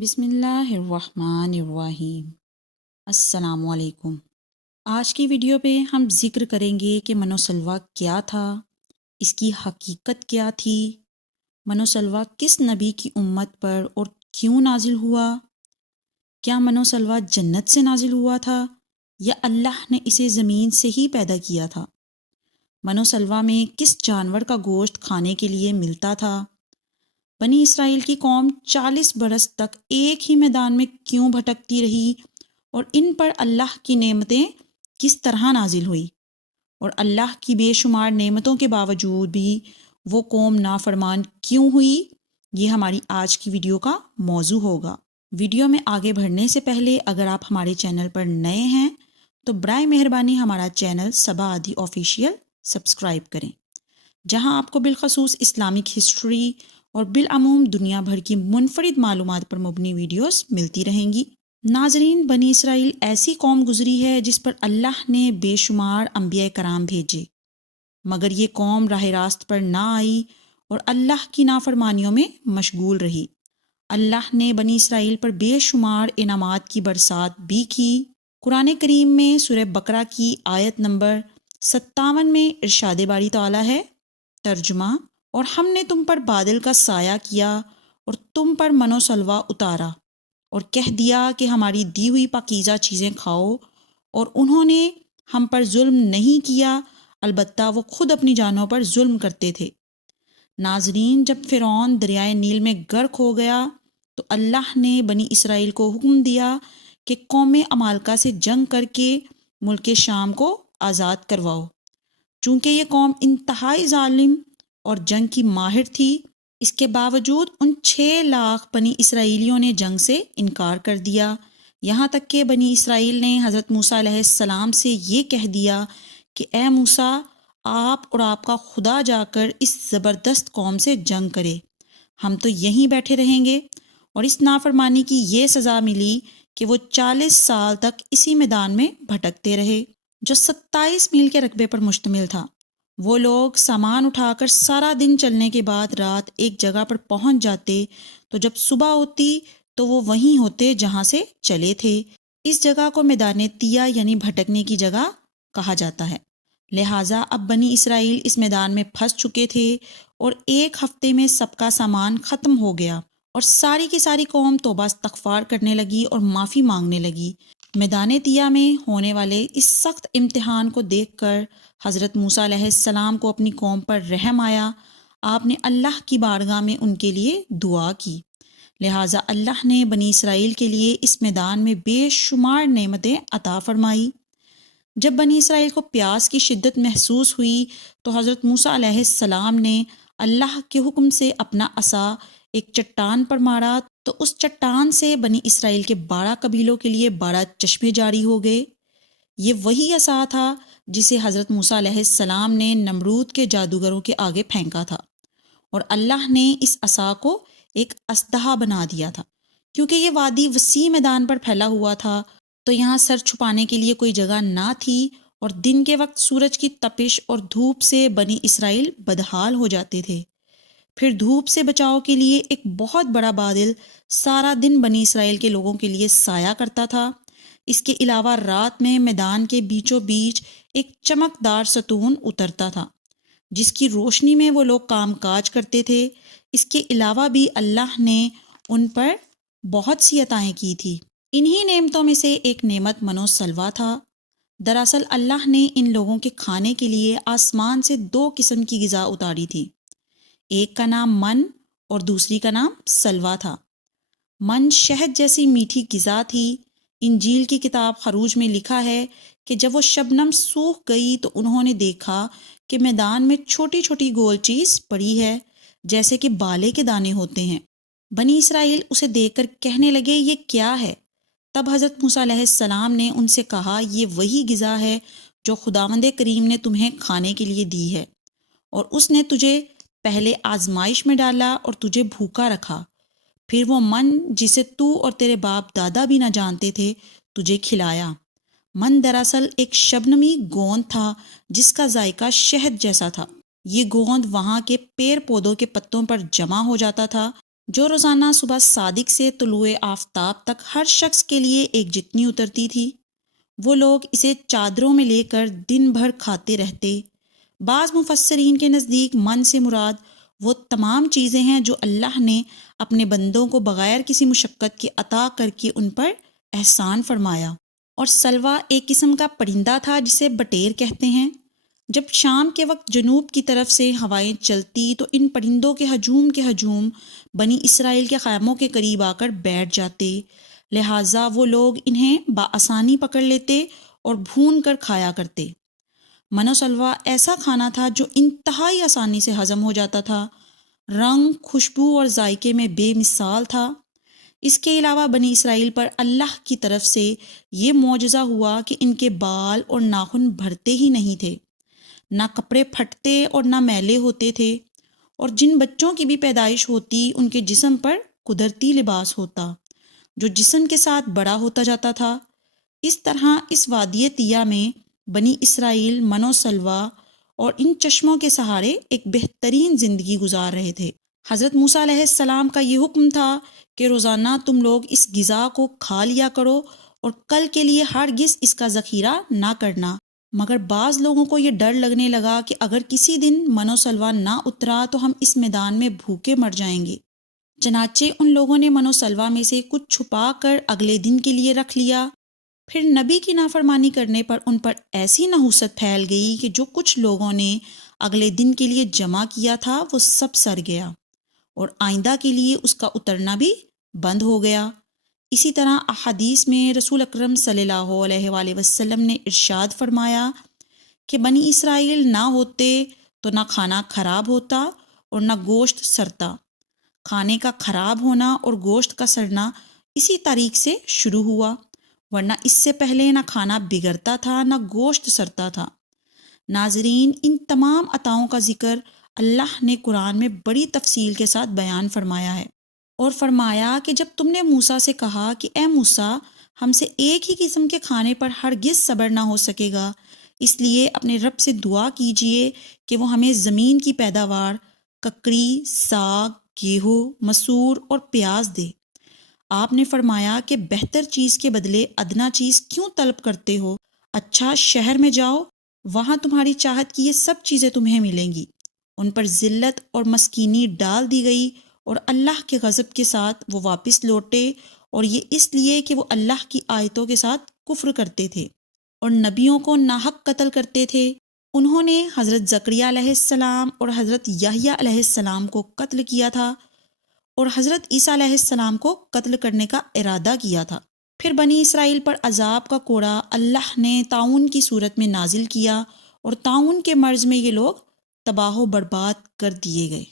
بسم اللہ الرحمن الرحیم۔ السلام علیکم۔ آج کی ویڈیو پہ ہم ذکر کریں گے کہ منوسلوا کیا تھا، اس کی حقیقت کیا تھی، منوسلوا کس نبی کی امت پر اور کیوں نازل ہوا، کیا منوسلوا جنت سے نازل ہوا تھا یا اللہ نے اسے زمین سے ہی پیدا کیا تھا، منوسلوا میں کس جانور کا گوشت کھانے کے لیے ملتا تھا، بنی اسرائیل کی قوم 40 برس تک ایک ہی میدان میں کیوں بھٹکتی رہی اور ان پر اللہ کی نعمتیں کس طرح نازل ہوئی، اور اللہ کی بے شمار نعمتوں کے باوجود بھی وہ قوم نافرمان کیوں ہوئی، یہ ہماری آج کی ویڈیو کا موضوع ہوگا۔ ویڈیو میں آگے بڑھنے سے پہلے اگر آپ ہمارے چینل پر نئے ہیں تو برائے مہربانی ہمارا چینل صبا عادی آفیشیل سبسکرائب کریں، جہاں آپ کو بالخصوص اسلامک ہسٹری اور بالعموم دنیا بھر کی منفرد معلومات پر مبنی ویڈیوز ملتی رہیں گی۔ ناظرین، بنی اسرائیل ایسی قوم گزری ہے جس پر اللہ نے بے شمار انبیاء کرام بھیجے، مگر یہ قوم راہ راست پر نہ آئی اور اللہ کی نافرمانیوں میں مشغول رہی۔ اللہ نے بنی اسرائیل پر بے شمار انعامات کی برسات بھی کی۔ قرآن کریم میں سورہ بقرہ کی آیت نمبر 57 میں ارشاد باری تعالیٰ ہے، ترجمہ: اور ہم نے تم پر بادل کا سایہ کیا اور تم پر منوسلوا اتارا اور کہہ دیا کہ ہماری دی ہوئی پاکیزہ چیزیں کھاؤ، اور انہوں نے ہم پر ظلم نہیں کیا، البتہ وہ خود اپنی جانوں پر ظلم کرتے تھے۔ ناظرین، جب فرعون دریائے نیل میں غرق ہو گیا تو اللہ نے بنی اسرائیل کو حکم دیا کہ قوم عمالقہ سے جنگ کر کے ملک شام کو آزاد کرواؤ۔ چونکہ یہ قوم انتہائی ظالم اور جنگ کی ماہر تھی، اس کے باوجود ان 6 لاکھ بنی اسرائیلیوں نے جنگ سے انکار کر دیا، یہاں تک کہ بنی اسرائیل نے حضرت موسیٰ علیہ السلام سے یہ کہہ دیا کہ اے موسیٰ، آپ اور آپ کا خدا جا کر اس زبردست قوم سے جنگ کرے، ہم تو یہیں بیٹھے رہیں گے۔ اور اس نافرمانی کی یہ سزا ملی کہ وہ 40 سال تک اسی میدان میں بھٹکتے رہے، جو 27 میل کے رقبے پر مشتمل تھا۔ وہ لوگ سامان اٹھا کر سارا دن چلنے کے بعد رات ایک جگہ پر پہنچ جاتے تو جب صبح ہوتی تو وہ وہیں ہوتے جہاں سے چلے تھے۔ اس جگہ کو میدان تیا یعنی بھٹکنے کی جگہ کہا جاتا ہے۔ لہٰذا اب بنی اسرائیل اس میدان میں پھنس چکے تھے اور ایک ہفتے میں سب کا سامان ختم ہو گیا اور ساری کی ساری قوم توبہ استغفار کرنے لگی اور معافی مانگنے لگی۔ میدان تیا میں ہونے والے اس سخت امتحان کو دیکھ کر حضرت موسیٰ علیہ السلام کو اپنی قوم پر رحم آیا۔ آپ نے اللہ کی بارگاہ میں ان کے لیے دعا کی، لہٰذا اللہ نے بنی اسرائیل کے لیے اس میدان میں بے شمار نعمتیں عطا فرمائی۔ جب بنی اسرائیل کو پیاس کی شدت محسوس ہوئی تو حضرت موسیٰ علیہ السلام نے اللہ کے حکم سے اپنا عصا ایک چٹان پر مارا تو اس چٹان سے بنی اسرائیل کے 12 قبیلوں کے لیے 12 چشمے جاری ہو گئے۔ یہ وہی عصا تھا جسے حضرت موسیٰ علیہ السلام نے نمرود کے جادوگروں کے آگے پھینکا تھا، اور اللہ نے اس عصا کو ایک اژدہا بنا دیا تھا۔ کیونکہ یہ وادی وسیع میدان پر پھیلا ہوا تھا تو یہاں سر چھپانے کے لیے کوئی جگہ نہ تھی، اور دن کے وقت سورج کی تپش اور دھوپ سے بنی اسرائیل بدحال ہو جاتے تھے۔ پھر دھوپ سے بچاؤ کے لیے ایک بہت بڑا بادل سارا دن بنی اسرائیل کے لوگوں کے لیے سایہ کرتا تھا۔ اس کے علاوہ رات میں میدان کے بیچوں بیچ ایک چمکدار ستون اترتا تھا جس کی روشنی میں وہ لوگ کام کاج کرتے تھے۔ اس کے علاوہ بھی اللہ نے ان پر بہت سی عطائیں کی تھی۔ انہی نعمتوں میں سے ایک نعمت منوسلوا تھا۔ دراصل اللہ نے ان لوگوں کے کھانے کے لیے آسمان سے 2 قسم کی غذا اتاری تھی، ایک کا نام من اور دوسری کا نام سلوا تھا۔ من شہد جیسی میٹھی غذا تھی۔ انجیل کی کتاب خروج میں لکھا ہے کہ جب وہ شبنم سوکھ گئی تو انہوں نے دیکھا کہ میدان میں چھوٹی چھوٹی گول چیز پڑی ہے جیسے کہ بالے کے دانے ہوتے ہیں۔ بنی اسرائیل اسے دیکھ کر کہنے لگے، یہ کیا ہے؟ تب حضرت موسیٰ علیہ السلام نے ان سے کہا، یہ وہی غذا ہے جو خداوند کریم نے تمہیں کھانے کے لیے دی ہے، اور اس نے تجھے پہلے آزمائش میں ڈالا اور تجھے بھوکا رکھا، پھر وہ من جسے تو اور تیرے باپ دادا بھی نہ جانتے تھے تجھے کھلایا۔ من دراصل ایک شبنمی گوند تھا جس کا ذائقہ شہد جیسا تھا۔ یہ گوند وہاں کے پیڑ پودوں کے پتوں پر جمع ہو جاتا تھا جو روزانہ صبح صادق سے طلوع آفتاب تک ہر شخص کے لیے ایک جتنی اترتی تھی، وہ لوگ اسے چادروں میں لے کر دن بھر کھاتے رہتے۔ بعض مفسرین کے نزدیک من سے مراد وہ تمام چیزیں ہیں جو اللہ نے اپنے بندوں کو بغیر کسی مشقت کے عطا کر کے ان پر احسان فرمایا۔ اور سلویٰ ایک قسم کا پرندہ تھا جسے بٹیر کہتے ہیں۔ جب شام کے وقت جنوب کی طرف سے ہوائیں چلتی تو ان پرندوں کے ہجوم بنی اسرائیل کے خیموں کے قریب آ کر بیٹھ جاتے، لہٰذا وہ لوگ انہیں بآسانی پکڑ لیتے اور بھون کر کھایا کرتے۔ من و سلویٰ ایسا کھانا تھا جو انتہائی آسانی سے ہضم ہو جاتا تھا، رنگ، خوشبو اور ذائقے میں بے مثال تھا۔ اس کے علاوہ بنی اسرائیل پر اللہ کی طرف سے یہ معجزہ ہوا کہ ان کے بال اور ناخن بھرتے ہی نہیں تھے، نہ کپڑے پھٹتے اور نہ میلے ہوتے تھے، اور جن بچوں کی بھی پیدائش ہوتی ان کے جسم پر قدرتی لباس ہوتا جو جسم کے ساتھ بڑا ہوتا جاتا تھا۔ اس طرح اس وادی طیہ میں بنی اسرائیل من و سلویٰ اور ان چشموں کے سہارے ایک بہترین زندگی گزار رہے تھے۔ حضرت موسیٰ علیہ السلام کا یہ حکم تھا کہ روزانہ تم لوگ اس غذا کو کھا لیا کرو اور کل کے لیے ہرگز اس کا ذخیرہ نہ کرنا، مگر بعض لوگوں کو یہ ڈر لگنے لگا کہ اگر کسی دن من و سلویٰ نہ اترا تو ہم اس میدان میں بھوکے مر جائیں گے۔ چنانچہ ان لوگوں نے من و سلویٰ میں سے کچھ چھپا کر اگلے دن کے لیے رکھ لیا۔ پھر نبی کی نافرمانی کرنے پر ان پر ایسی نحوست پھیل گئی کہ جو کچھ لوگوں نے اگلے دن کے لیے جمع کیا تھا وہ سب سر گیا، اور آئندہ کے لیے اس کا اترنا بھی بند ہو گیا۔ اسی طرح احادیث میں رسول اکرم صلی اللہ علیہ وآلہ وسلم نے ارشاد فرمایا کہ بنی اسرائیل نہ ہوتے تو نہ کھانا خراب ہوتا اور نہ گوشت سڑتا۔ کھانے کا خراب ہونا اور گوشت کا سڑنا اسی تاریخ سے شروع ہوا، ورنہ اس سے پہلے نہ کھانا بگڑتا تھا نہ گوشت سڑتا تھا۔ ناظرین، ان تمام عطاؤں کا ذکر اللہ نے قرآن میں بڑی تفصیل کے ساتھ بیان فرمایا ہے، اور فرمایا کہ جب تم نے موسیٰ سے کہا کہ اے موسیٰ، ہم سے ایک ہی قسم کے کھانے پر ہرگز صبر نہ ہو سکے گا، اس لیے اپنے رب سے دعا کیجئے کہ وہ ہمیں زمین کی پیداوار، ککڑی، ساگ، گیہوں، مسور اور پیاز دے۔ آپ نے فرمایا کہ بہتر چیز کے بدلے ادنا چیز کیوں طلب کرتے ہو؟ اچھا، شہر میں جاؤ، وہاں تمہاری چاہت کی یہ سب چیزیں تمہیں ملیں گی۔ ان پر ذلت اور مسکینی ڈال دی گئی اور اللہ کے غضب کے ساتھ وہ واپس لوٹے، اور یہ اس لیے کہ وہ اللہ کی آیتوں کے ساتھ کفر کرتے تھے اور نبیوں کو ناحق قتل کرتے تھے۔ انہوں نے حضرت زکریا علیہ السلام اور حضرت یحییٰ علیہ السلام کو قتل کیا تھا، اور حضرت عیسیٰ علیہ السلام کو قتل کرنے کا ارادہ کیا تھا۔ پھر بنی اسرائیل پر عذاب کا کوڑا اللہ نے طاعون کی صورت میں نازل کیا، اور طاعون کے مرض میں یہ لوگ تباہ و برباد کر دیے گئے۔